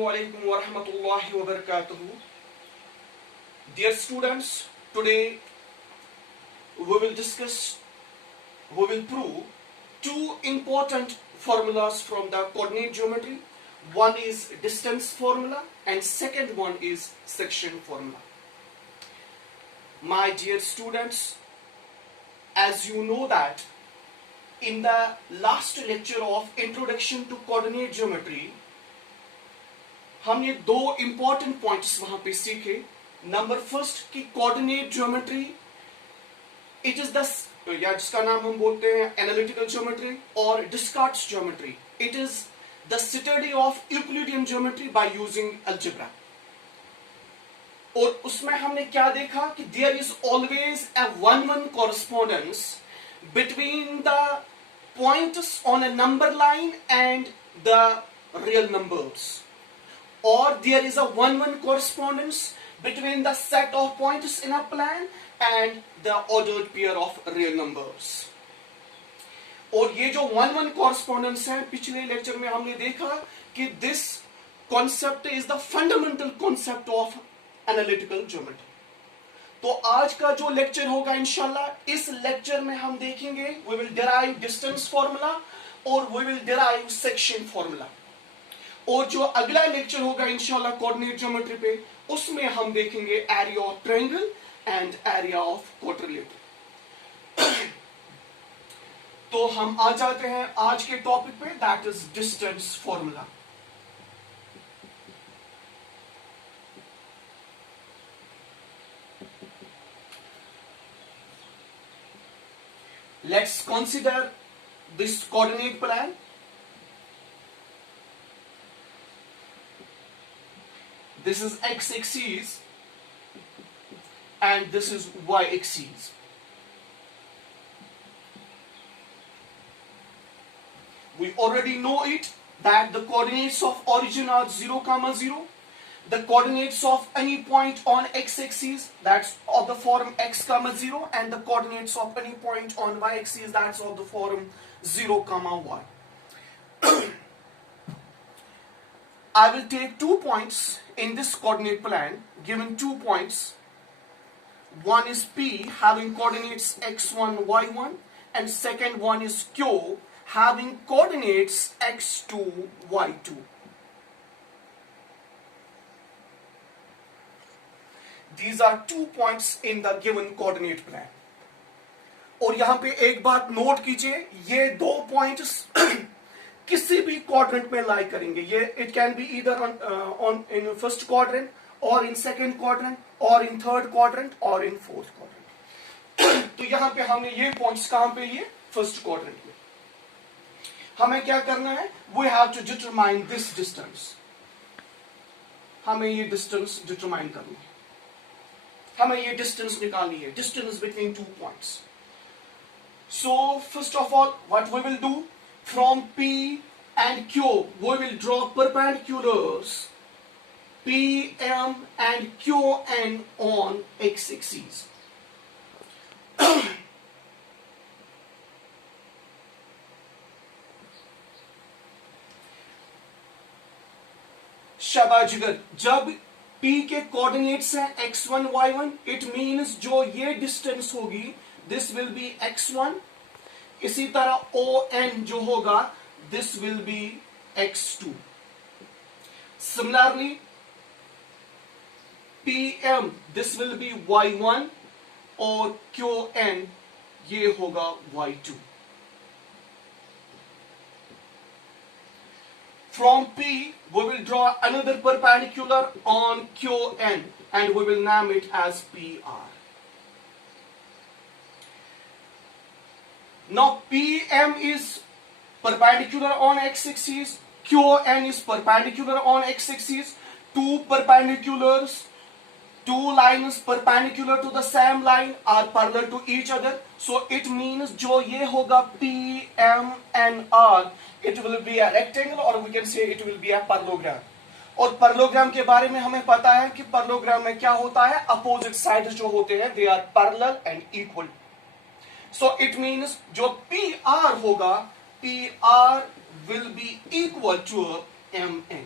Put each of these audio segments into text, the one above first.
Assalamu alaikum wa rahmatullahi wa barakatuhu. Dear students, today we will prove two important formulas from the coordinate geometry. One is distance formula and second one is section formula. My dear students, as you know that in the last lecture of introduction to coordinate geometry हमने दो important points वहां पे सीखे. Number first कि coordinate geometry it is the या जिसका नाम हम बोलते हैं एनालिटिकल ज्योमेट्री और Descartes geometry, it is the study of Euclidean geometry by using algebra. और उसमें हमने क्या देखा कि there is always a one correspondence between the points on a number line and the real numbers, or there is a one correspondence between the set of points in a plan and the ordered pair of real numbers. और ये जो one correspondence है, पिछले lecture में हमने देखा कि this concept is the fundamental concept of analytical geometry. तो आज का जो लेक्चर होगा इंशाल्लाह, इस लेक्चर में हम देखेंगे we will derive distance formula और we will derive section formula. और जो अगला लेक्चर होगा इंशाल्लाह कोऑर्डिनेट ज्योमेट्री पे, उसमें हम देखेंगे area of triangle and area of quadrilateral. तो हम आ जाते हैं आज के टॉपिक पे, that is distance formula. Let's consider this coordinate plan. This is x-axis and this is y-axis. We already know it that the coordinates of origin are 0, 0. The coordinates of any point on x-axis, that's of the form x, 0, and the coordinates of any point on y-axis, that's of the form 0, y. I will take 2 points in this coordinate plan, given 2 points. One is P having coordinates x1, y1, and second one is Q having coordinates x2, y2. These are 2 points in the given coordinate plan. और यहां पे एक बात note कीजिए, ये 2 points किसी भी quadrant में लाई करेंगे. ये it can be either on in first quadrant और इन सेकंड क्वाड्रेंट और इन थर्ड क्वाड्रेंट और इन फोर्थ क्वाड्रेंट. तो यहां पे हमने ये पॉइंट्स कहां पे लिए, फर्स्ट क्वाड्रेंट में. हमें क्या करना है, we have to determine this distance. हमें ये डिस्टेंस डिटरमाइन करनी है, हमें ये डिस्टेंस निकालनी है, distance between 2 points. So first of all what we will do, from P and Q we will draw perpendiculars PM and QN on x-axis. शाबाजिगर, जब P के कोऑर्डिनेट्स हैं x1, y1, इट मीन्स जो ये distance होगी this will be x1. इसी तरह ON जो होगा this will be x2. Similarly PM this will be y1 और QN ये होगा y2. From P we will draw another perpendicular on QN and we will name it as PR. Now PM is perpendicular on x-axis, QN is perpendicular on x-axis. Two perpendiculars, 2 lines perpendicular to the same line are parallel to each other. So it means जो ये होगा PMNR, it will be a rectangle or we can say it will be a parallelogram. और parallelogram के बारे में हमें पता है कि parallelogram में क्या होता है, opposite sides जो होते हैं they are parallel and equal. So it means जो PR होगा, PR will be equal to MN.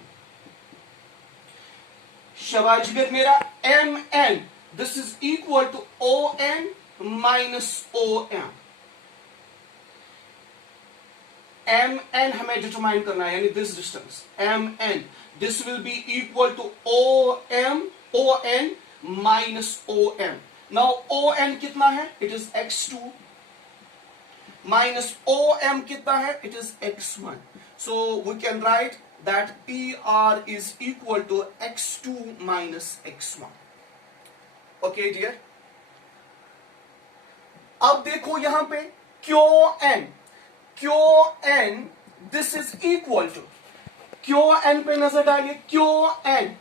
शाबाश जिगर मेरा, mn, this is equal to on minus om. mn हमें डिटरमाइन करना है, यानी this distance mn, this will be equal to on minus om. Now on कितना है? It is x2 minus om कितना है? It is x1. So we can write that PR is equal to x2 minus x1. Okay dear. अब देखो यहां पे QN, this is equal to, QN पे नजर डालिए, QN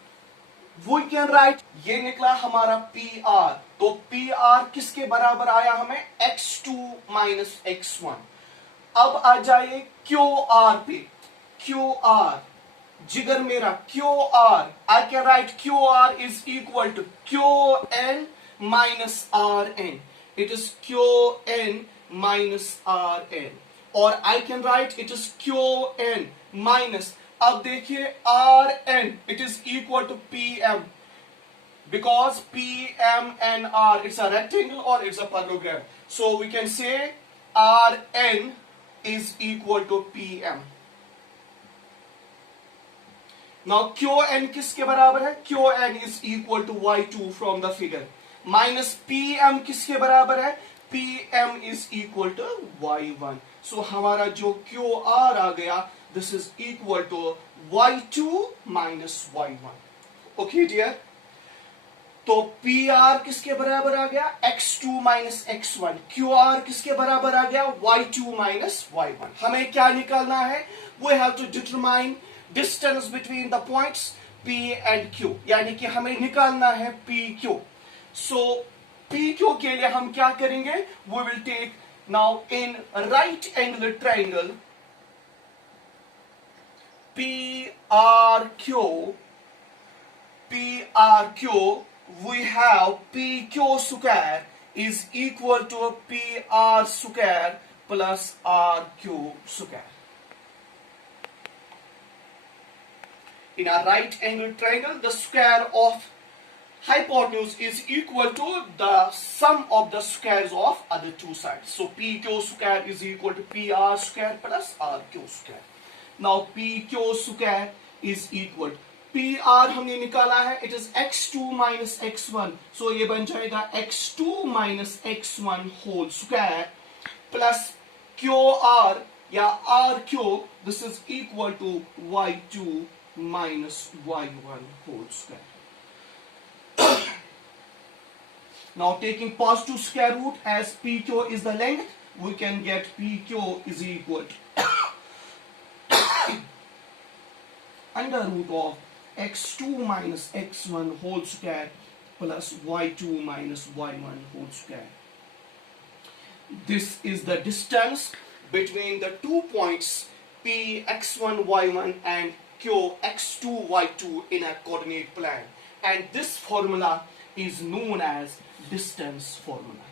we can write, ये निकला हमारा PR, तो PR किसके बराबर आया हमें? x2 minus x1. अब आ जाइए QR पे, QR जिगर मेरा, QR, I can write QR is equal to QN minus RN. It is QN minus RN. और I can write it is QN minus, अब देखिए RN, it is equal to PM, because PM and R, it's a rectangle or it's a parallelogram. So we can say RN is equal to PM. Now QN किसके बराबर है? QN is equal to Y2 from the figure. Minus PM किसके बराबर है? PM is equal to Y1. So हमारा जो QR आ गया, this is equal to Y2 minus Y1. Okay dear? तो PR किसके बराबर आ गया? X2 minus X1. QR किसके बराबर आ गया? Y2 minus Y1. हमें क्या निकालना है? We have to determine distance between the points P and Q. यानी कि हमें निकालना है PQ. So PQ के लिए हम क्या करेंगे? We will take now in right angle triangle PRQ, we have PQ square is equal to PR square plus RQ square. In a right angle triangle, the square of hypotenuse is equal to the sum of the squares of other two sides. So PQ square is equal to PR square plus RQ square. Now PQ square is equal to PR हमने निकाला है, it is x2 minus x1. So ये बन जाएगा x2 minus x1 whole square plus QR या RQ, this is equal to y2 minus y1 whole square. Now taking positive square root, as PQ is the length, we can get PQ is equal to under root of x2 minus x1 whole square plus y2 minus y1 whole square. This is the distance between the 2 points P x1 y1 and Q x2 y2 in a coordinate plane, and this formula is known as distance formula.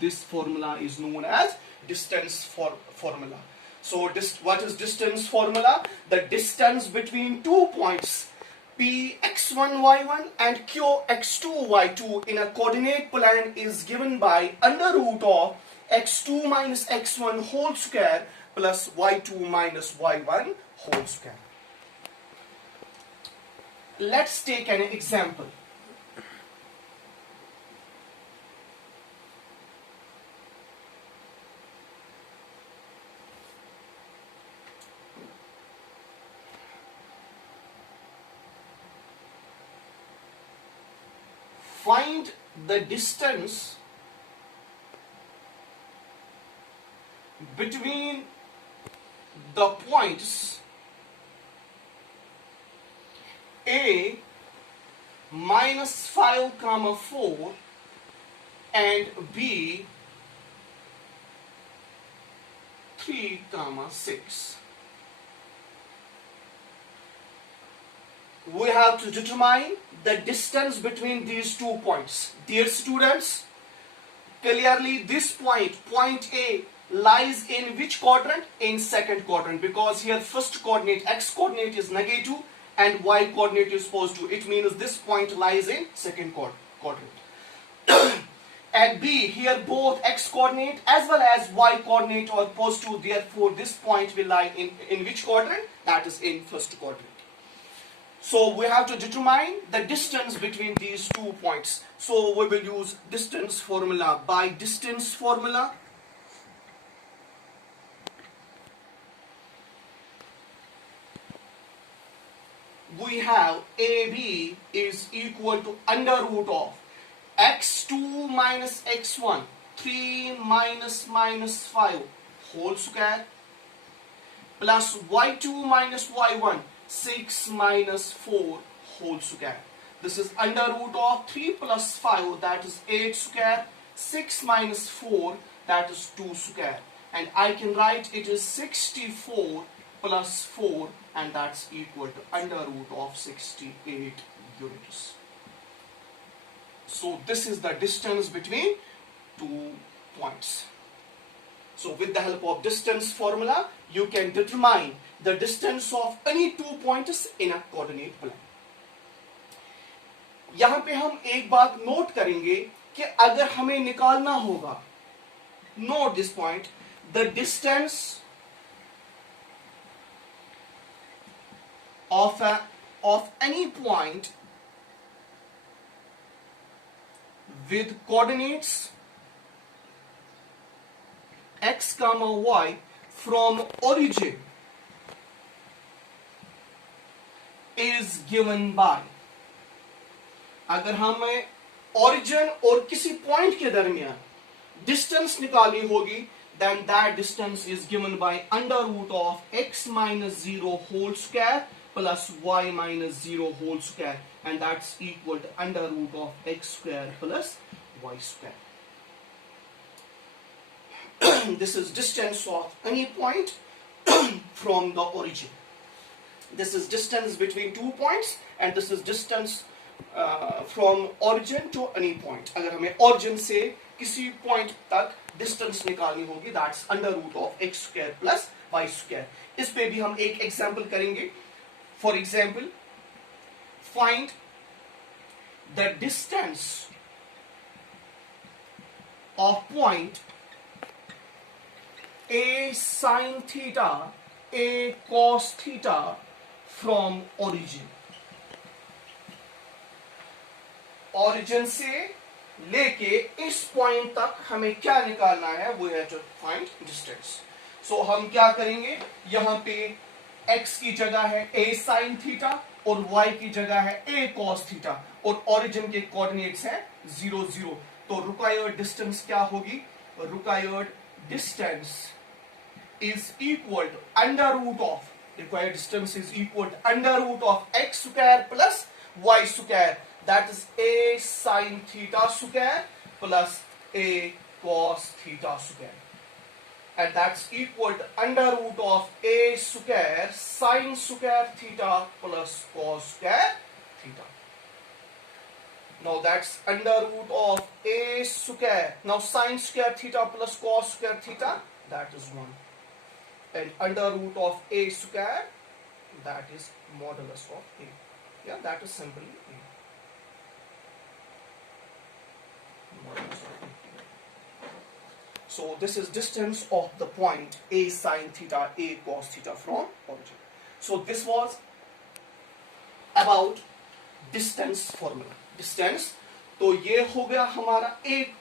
This formula is known as distance formula. So what is distance formula? The distance between 2 points P x1 y1 and Q x2 y2 in a coordinate plane is given by under root of x2 minus x1 whole square plus y2 minus y1 whole square. Let's take an example. Find the distance between the points A minus 5, 4 and B 3, 6. We have to determine the distance between these 2 points. Dear students, clearly this point A, lies in which quadrant? In second quadrant, because here first coordinate x coordinate is negative and y coordinate is positive. It means this point lies in second quadrant. At B, here both x coordinate as well as y coordinate are positive. Therefore, this point will lie in which quadrant? That is in first quadrant. So we have to determine the distance between these 2 points. So we will use distance formula. By distance formula, we have AB is equal to under root of x2 minus x1, 3 minus 5 whole square, plus y2 minus y1, 6 minus 4 whole square. This is under root of 3 plus 5, that is 8 square, 6 minus 4, that is 2 square. And I can write it is 64 plus 4, and that's equal to under root of 68 units. So this is the distance between 2 points. So with the help of distance formula, you can determine the distance of any 2 points in a coordinate plane. यहाँ पे हम एक बात note करेंगे कि अगर हमें निकालना होगा, note this point, the distance of any point with coordinates x comma y from origin is given by, अगर हमें origin और किसी point के दरमियान distance निकालनी होगी, then that distance is given by under root of x minus 0 whole square plus y minus 0 whole square, and that's equal to under root of x square plus y square. This is distance of any point from the origin. This is distance between 2 points, and this is distance from origin to any point. अगर हमें origin से किसी point तक distance निकालनी होगी, that's under root of x square plus y square. इस पे भी हम एक example करेंगे. For example, find the distance of point a sin theta, a cos theta from origin. Origin से लेके इस point तक हमें क्या निकालना है? We have to find distance. So हम क्या करेंगे? यहाँ पे x की जगह है a sin theta और y की जगह है a cos theta, और origin के coordinates हैं 0 0. तो required distance क्या होगी? Required distance is equal to under root of, required distance is equal to under root of x square plus y square, that is a sin theta square plus a cos theta square, and that's equal to under root of a square sin square theta plus cos square theta. Now that's under root of a square. Now sin square theta plus cos square theta, that is 1. And under root of a square, that is modulus of a. Yeah, that is simply a. Modulus of a. So this is distance of the point a sin theta, a cos theta from origin. So this was about distance formula. Distance, तो ये हो गया हमारा एक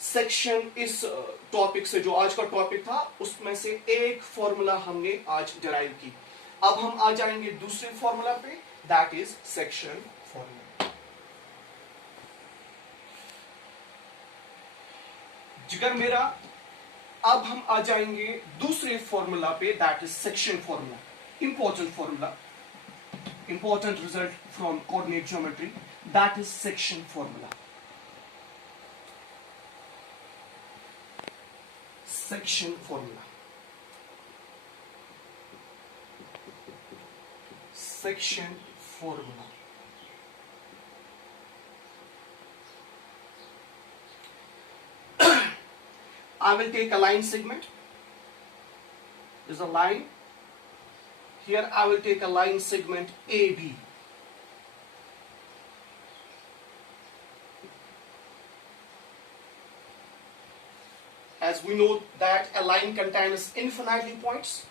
section इस topic से, जो आज का टॉपिक था उसमें से एक फॉर्मूला हमने आज डिराइव की. अब हम आ जाएंगे दूसरे फॉर्मूला पे, दैट इज सेक्शन फॉर्मूला. जिगर मेरा, अब हम आ जाएंगे दूसरे फॉर्मूला पे, that is section formula. Important formula, important result from coordinate geometry, that is section formula. Section formula. Section formula. I will take a line segment. There's a line Here I will take a line segment AB. As we know that a line contains infinitely points,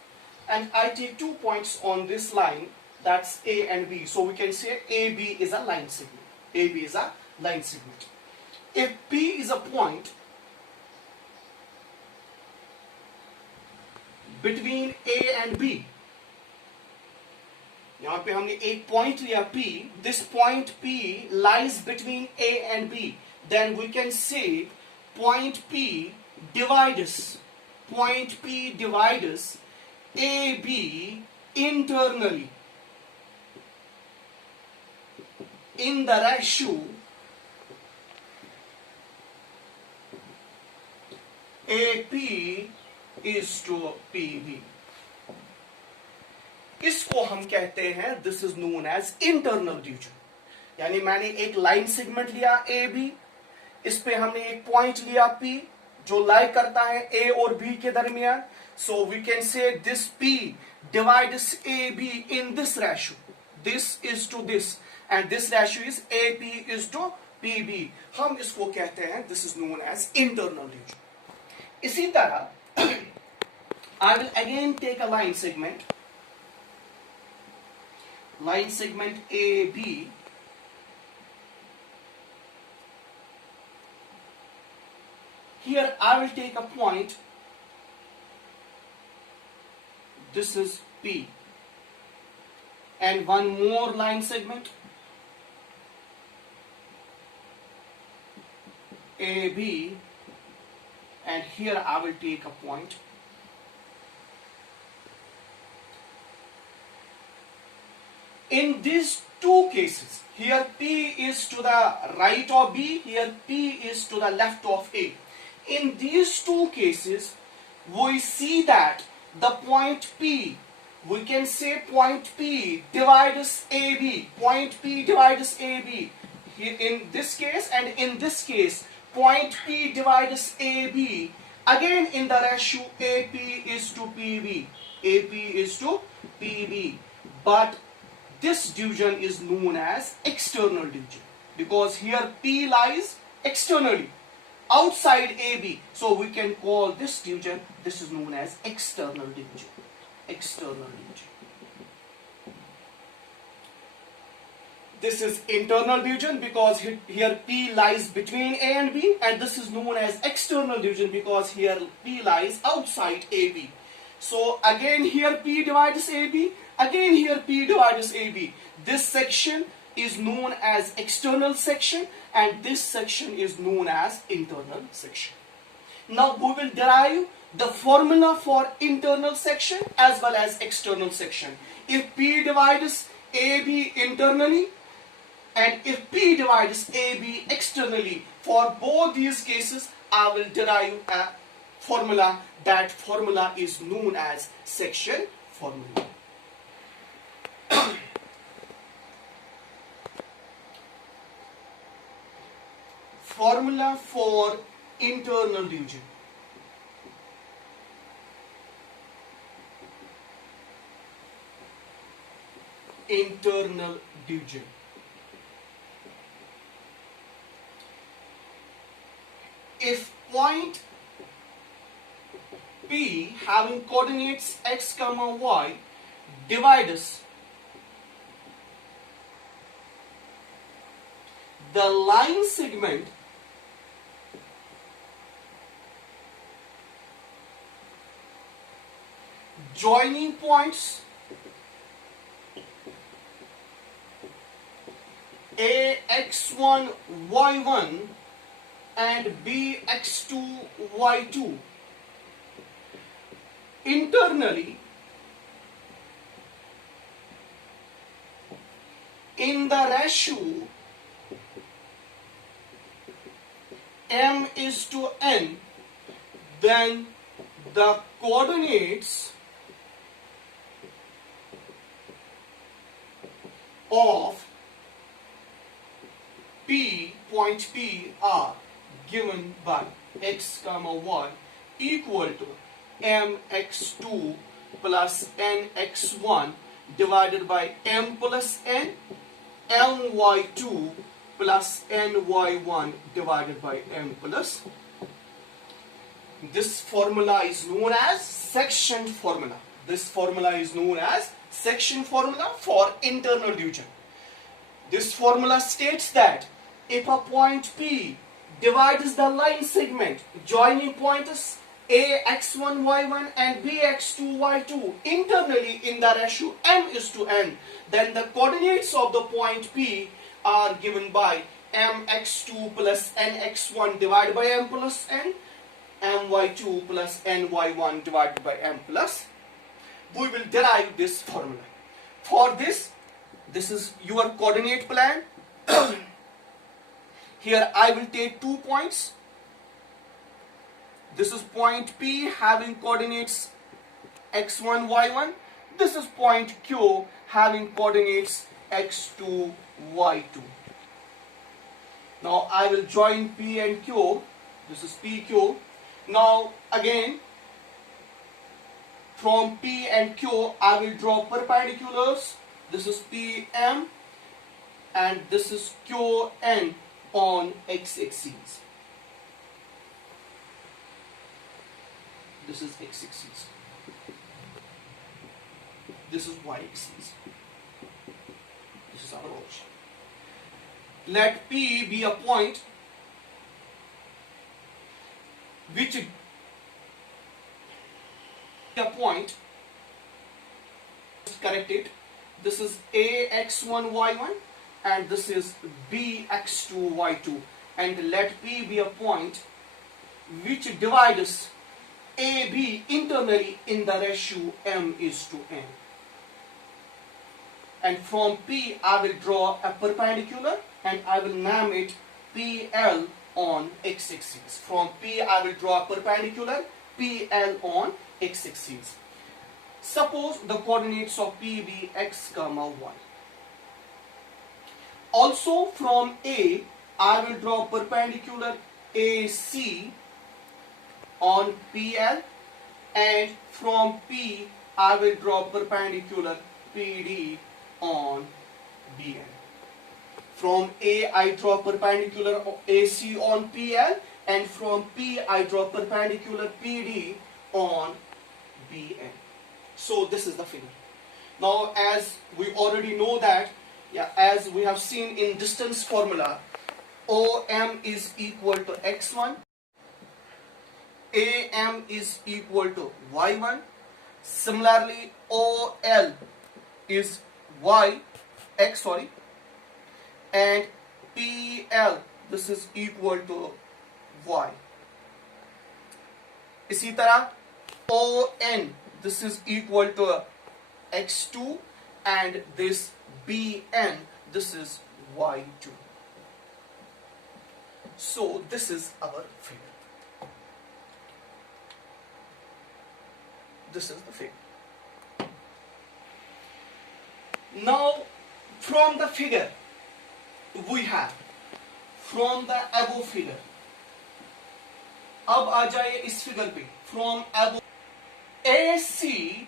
and I take 2 points on this line, that's A and B. So we can say AB is a line segment. AB is a line segment. If P is a point between A and B, यहाँ पे हमने एक point लिया P, this point P lies between A and B, then we can say point P divides AB internally in the ratio AP is to PB. इसको हम कहते हैं, this is known as internal division. यानी मैंने एक line segment लिया AB, इस पे हमने एक पॉइंट लिया P जो लाई करता है A और B के दरमियान। So we can say this P divides AB in this ratio, this is to this, and this ratio is AP is to PB। हम इसको कहते हैं, this is known as internal division. इसी तरह I will again take a line segment AB. Here I will take a point, this is P, and one more line segment AB, and here I will take a point in these two cases. Here P is to the right of B, here P is to the left of A. In these two cases, we see that the point P, we can say point P divides AB. Point P divides AB. Here in this case and in this case, point P divides AB. Again in the ratio AP is to PB. AP is to PB. But this division is known as external division because here P lies externally outside AB. So we can call this division, this is known as external division. External division. This is internal division because here P lies between A and B, and this is known as external division because here P lies outside AB. So again here P divides AB, again here P divides AB. This section is known as external section and this section is known as internal section. Now we will derive the formula for internal section as well as external section. If P divides AB internally and if P divides AB externally, for both these cases I will derive a formula. That formula is known as section formula. Formula for internal division. Internal division. If point P having coordinates x comma y divides the line segment joining points AX1 Y1 and BX2 Y2 internally in the ratio M is to N, then the coordinates of P, point P are given by x comma y equal to mx2 plus nx1 divided by m plus n, my2 plus ny1 divided by m plus. This formula is known as section formula. This formula is known as section formula for internal division. This formula states that if a point P divides the line segment joining points A x1 y1 and B x2 y2 internally in the ratio m is to n, then the coordinates of the point P are given by mx2 plus nx1 divided by m plus n, my2 plus ny1 divided by m plus. We will derive this formula. For this is your coordinate plan. Here I will take 2 points. This is point P having coordinates x1, y1. This is point Q having coordinates x2, y2. Now I will join P and Q. This is PQ. Now again, from P and Q I will draw perpendiculars. This is PM and this is QN on x-axis. This is x-axis. This is y-axis. This is our origin. Let P be a point which correct it. This is A x1 y1 and this is B x2 y2, and let P be a point which divides AB internally in the ratio m is to n. And from P I will draw a perpendicular and I will name it PL on x-axis. From P I will draw a perpendicular PL on x-axis. Suppose the coordinates of P be x, y. Also from A I will draw perpendicular AC on PL, and from P I will draw perpendicular PD on BN. From A I draw perpendicular AC on PL, and from P I draw perpendicular PD on BN. So this is the figure. Now as we already know that, as we have seen in distance formula, OM is equal to x1, AM is equal to y1. Similarly, OL is x, and PL, this is equal to y. इसी तरह ON, this is equal to x2, and this BN, this is y2. So this is our figure. This is the figure. Now from the figure we have, from the above figure, अब आ जाए इस figure पे, from above, AC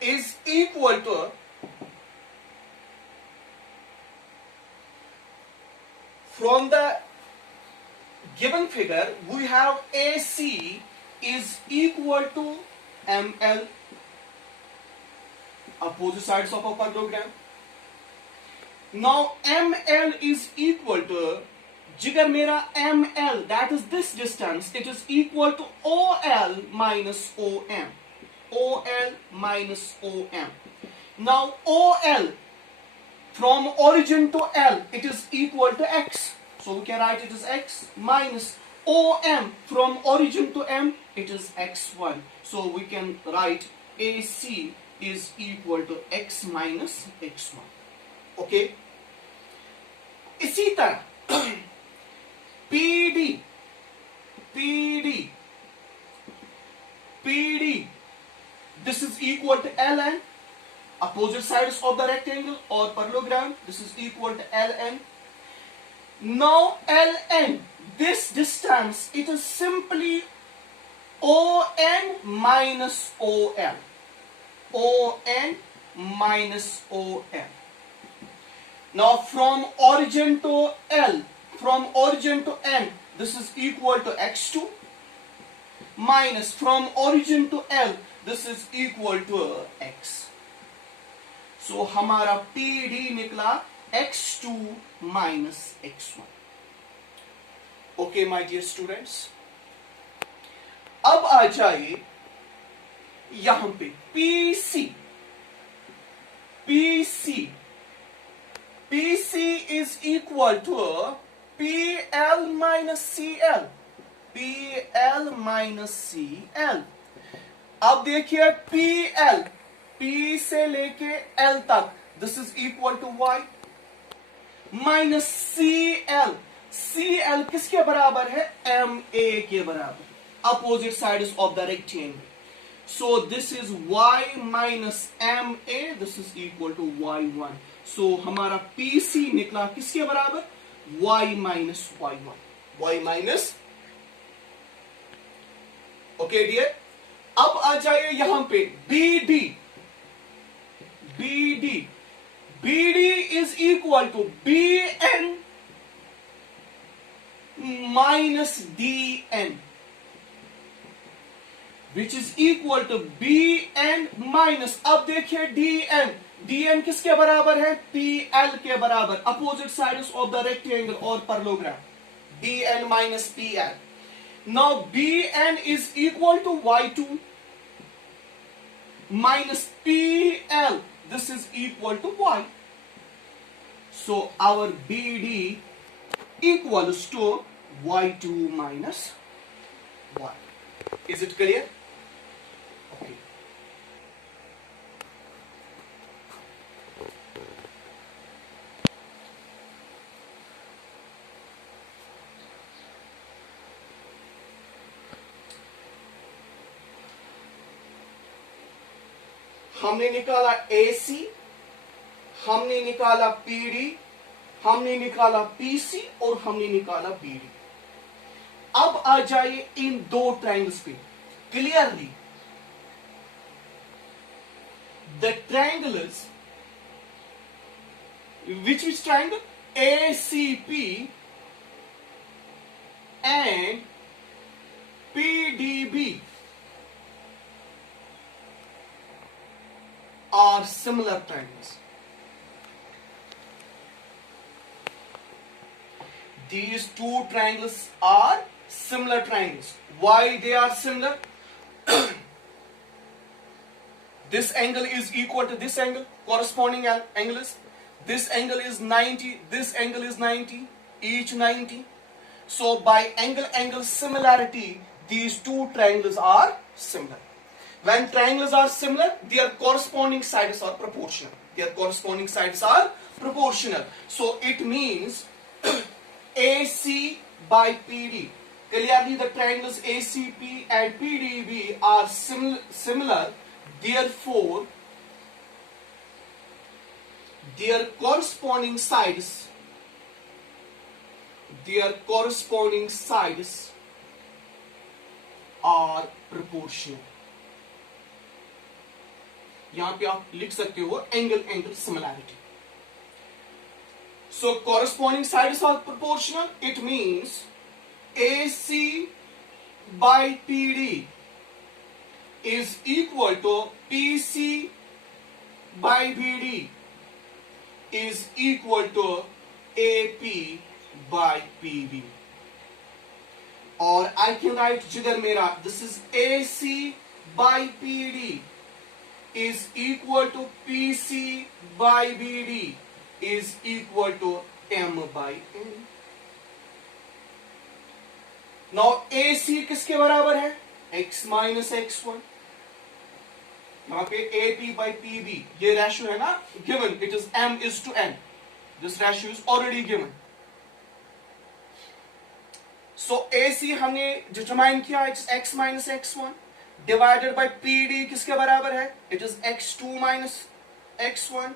is equal to from the given figure we have AC is equal to ML, opposite sides of a parallelogram. Now ML is equal to, जिगर मेरा ML, that is this distance, it is equal to OL minus OM. OL minus OM. Now OL from origin to L, it is equal to X. So we can write it as X minus OM from origin to M, it is X1. So we can write AC is equal to X minus X1. Okay. इसी तरह PD, this is equal to Ln, opposite sides of the rectangle or parallelogram, this is equal to Ln. Now Ln, this distance, it is simply ON minus OL. ON minus OM. Now from origin to L, from origin to N, this is equal to x2 minus from origin to L, this is equal to x. So हमारा PD निकला x2 minus x1. Okay my dear students, अब आ जाइए यहां पे PC is equal to PL minus CL. PL minus CL. अब देखिए PL, P से लेके L तक, this is equal to Y minus CL. CL किसके बराबर है? MA के बराबर. Opposite sides of the rectangle. So this is Y minus MA. This is equal to Y1. So हमारा PC निकला किसके बराबर? Y minus Y1. Y minus. Okay dear. अब आ जाइए यहां पे BD. BD is equal to BN minus DN, which is equal to BN minus, अब देखिए DN किसके बराबर है? PL के बराबर. Opposite sides of the rectangle or parallelogram. DN minus PL. Now BN is equal to Y2 minus PL. This is equal to Y. So our BD equals to Y2 minus Y. Is it clear? Okay. हमने निकाला AC, हमने निकाला PD, हमने निकाला PC और हमने निकाला BD. अब आ जाइए इन दो ट्रायंगल्स पे. Clearly the triangles, which triangle? ACP and PDB are similar triangles. These two triangles are similar triangles. Why they are similar? This angle is equal to this angle, corresponding angle is, this angle is 90, this angle is 90, each 90. So by angle similarity, these two triangles are similar. When triangles are similar, their corresponding sides are proportional. Their corresponding sides are proportional. So it means AC by PD. Clearly the triangles ACP and PDB are similar. Therefore, their corresponding sides are proportional. यहां पे आप लिख सकते हो angle similarity. So corresponding sides are proportional. It means AC by PD is equal to PC by BD is equal to AP by PB. Or I can write जिधर मेरा, this is AC by PD is equal to PC by BD is equal to M by N. Now AC किसके बराबर है? X minus X1. यहाँ पे AP by PB, ये ratio है ना given, it is M is to N. This ratio is already given. So AC हमने determine किया, it's X minus X1 divided by PD किसके बराबर है? It is X2 minus X1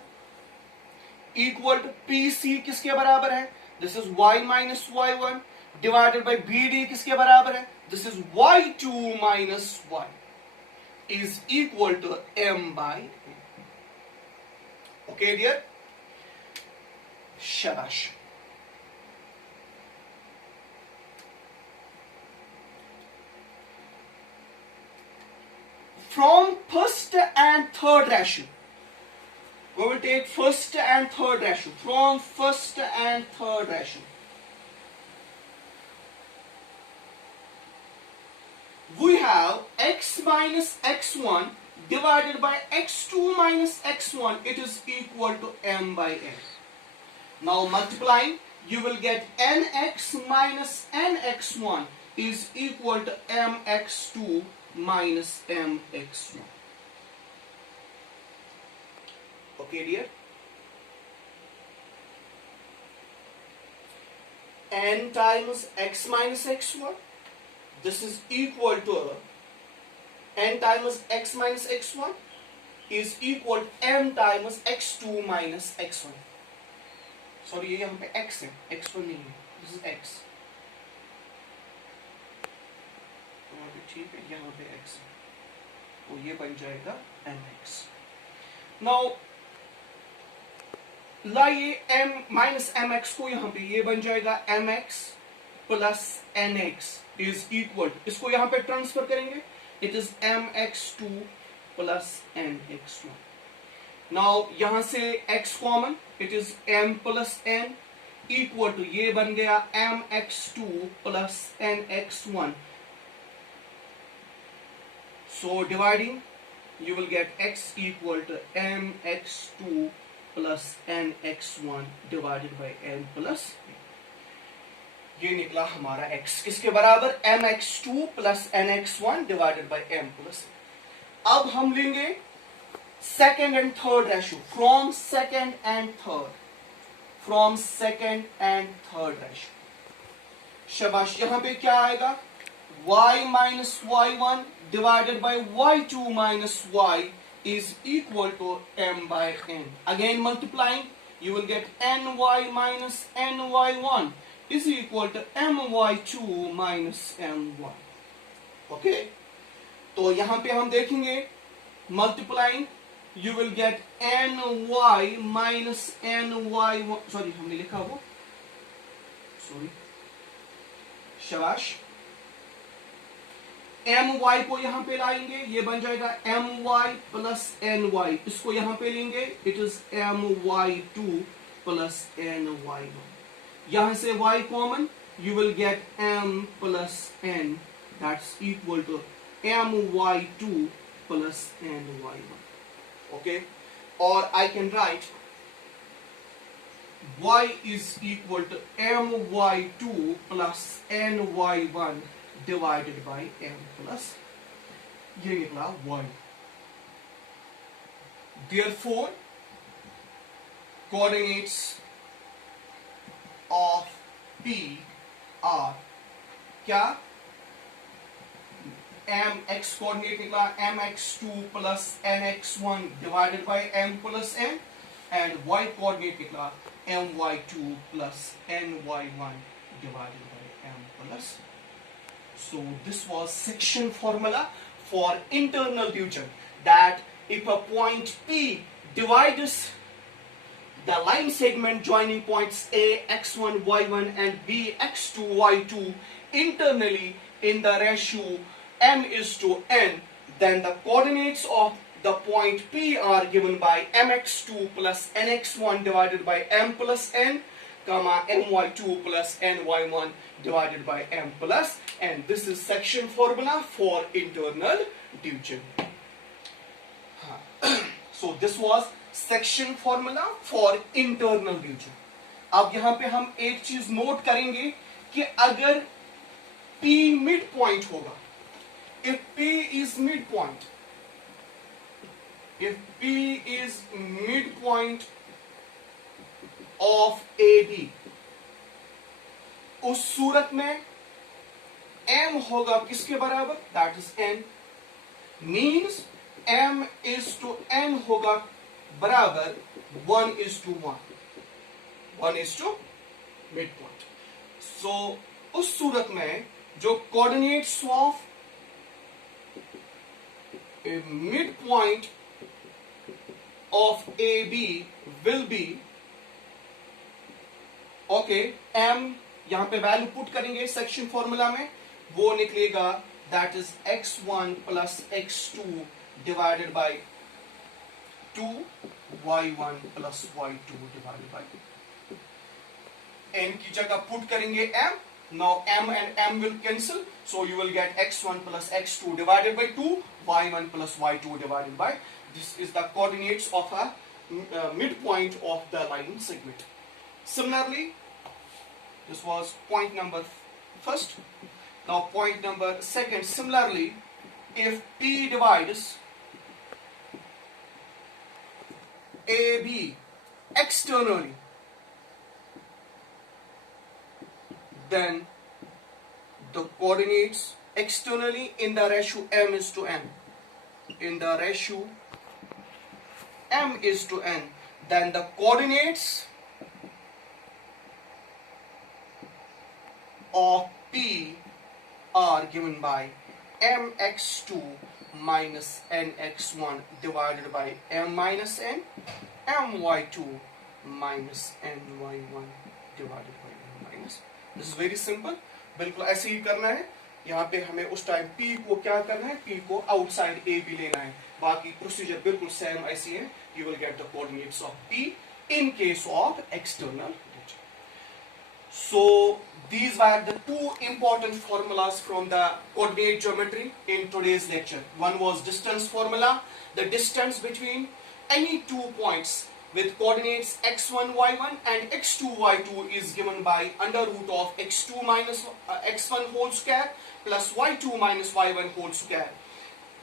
equal to PC किसके बराबर है? This is Y minus Y1 divided by BD किसके बराबर है? This is Y2 minus Y is equal to m by n. Okay, dear? Shabash. From first and third ratio, we will take first and third ratio. From first and third ratio, we have x minus x1 divided by x2 minus x1. It is equal to m by n. Now multiplying, you will get nx minus nx1 is equal to mx2 minus mx1. Okay, dear? N times x minus x1, this is equal to n times x minus x1 is equal to m times x2 minus x1. Sorry, ये यहाँ पे x है, x1 नहीं है, this is x. ठीक है, यहाँ पे x है, तो ये बन जाएगा mx. Now लाइए m माइनस mx को यहाँ पे, ये बन जाएगा mx plus nx is equal, इसको यहाँ पे ट्रांसफर करेंगे, it is mx2 plus nx1. Now यहां से x common, it is m plus n equal to, ये बन गया mx2 plus nx1. So dividing, you will get x equal to mx2 plus nx1 divided by n plus n. ये निकला हमारा x किसके बराबर, mx2 plus nx1 divided by m plus n. अब हम लेंगे second and third ratio. From second and third ratio. शाबाश, यहां पे क्या आएगा, y minus y1 divided by y2 minus y is equal to m by n. Again multiplying, you will get ny minus ny1 is equal to my2 minus my. Okay, तो यहां पे हम देखेंगे multiplying, you will get ny minus ny1, sorry हमने लिखा वो, sorry, शाबाश. my को यहां पे लाएंगे, ये बन जाएगा my प्लस ny, इसको यहां पे लेंगे, it is my2 plus ny1. यहां से y common, you will get m plus n, that's equal to my2 plus ny1. Okay, or I can write y is equal to my2 plus ny1 divided by m plus, ये निकला y. Therefore, coordinates of P are क्या, mx coordinate निकला mx2 plus nx1 divided by m plus n, and y coordinate निकला my2 plus ny1 divided by m plus. So this was section formula for internal division, that if a point P divides the line segment joining points A, x1, y1 and B, x2, y2 internally in the ratio m is to n, then the coordinates of the point P are given by mx2 plus nx1 divided by m plus n, comma my2 plus ny1 divided by m plus n. This is section formula for internal division. So this was section formula for internal division. अब यहाँ पे हम एक चीज note करेंगे कि अगर P mid point होगा, if P is midpoint, if P is midpoint of AB, उस सूरत में M होगा किसके बराबर, that is n, means M is to n होगा बराबर 1 is to 1, 1 is to midpoint. So उस सूरत में जो coordinates of a midpoint of AB will be, okay, m यहाँ पे वैल्यू पुट करेंगे सेक्शन फॉर्मूला में, वो निकलेगा that is x1 plus x2 divided by 2 y1 plus y2 divided by n की जगह पुट करेंगे m. Now m and m will cancel, so you will get x1 plus x2 divided by 2, y1 plus y2 divided by. This is the coordinates of a midpoint of the line segment. Similarly, this was point number first. Now point number second. Similarly, if P divides AB externally, then the coordinates externally in the ratio m is to n. In the ratio m is to n, then the coordinates of P are given by mx2 minus nx1 divided by m minus n, my2 minus ny1 divided by m minus. This is very simple. बिल्कुल ऐसे ही करना है. यहाँ पे हमें उस time P को क्या करना है, P को आउटसाइड A भी लेना है. बाकी प्रोसीजर बिल्कुल सेम ऐसी है. You will get the coordinates of P in case of external. So these were the two important formulas from the coordinate geometry in today's lecture. One was distance formula. The distance between any 2 points with coordinates x1 y1 and x2 y2 is given by under root of x2 minus x1 whole square plus y2 minus y1 whole square.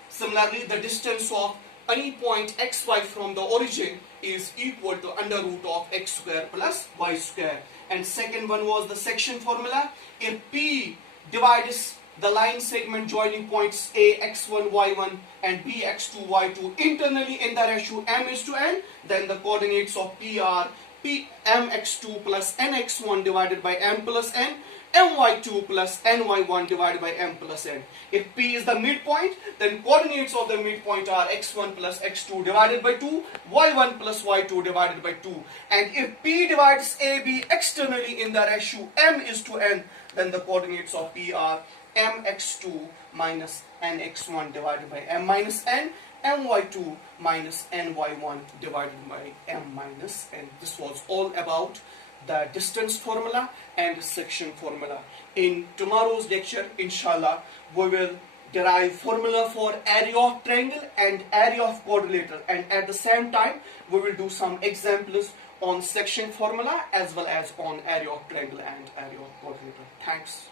Similarly, the distance of any point xy from the origin is equal to under root of x square plus y square. And second one was the section formula. If P divides the line segment joining points A x1 y1 and B x2 y2 internally in the ratio m is to n, then the coordinates of P are P mx2 plus nx1 divided by m plus n, my2 plus ny1 divided by m plus n. If P is the midpoint, then coordinates of the midpoint are x1 plus x2 divided by 2, y1 plus y2 divided by 2. And if P divides AB externally in the ratio m is to n, then the coordinates of P are mx2 minus nx1 divided by m minus n, my2 minus ny1 divided by m minus n. This was all about the distance formula and section formula. In tomorrow's lecture, inshallah, we will derive formula for area of triangle and area of quadrilateral, and at the same time we will do some examples on section formula as well as on area of triangle and area of quadrilateral. Thanks.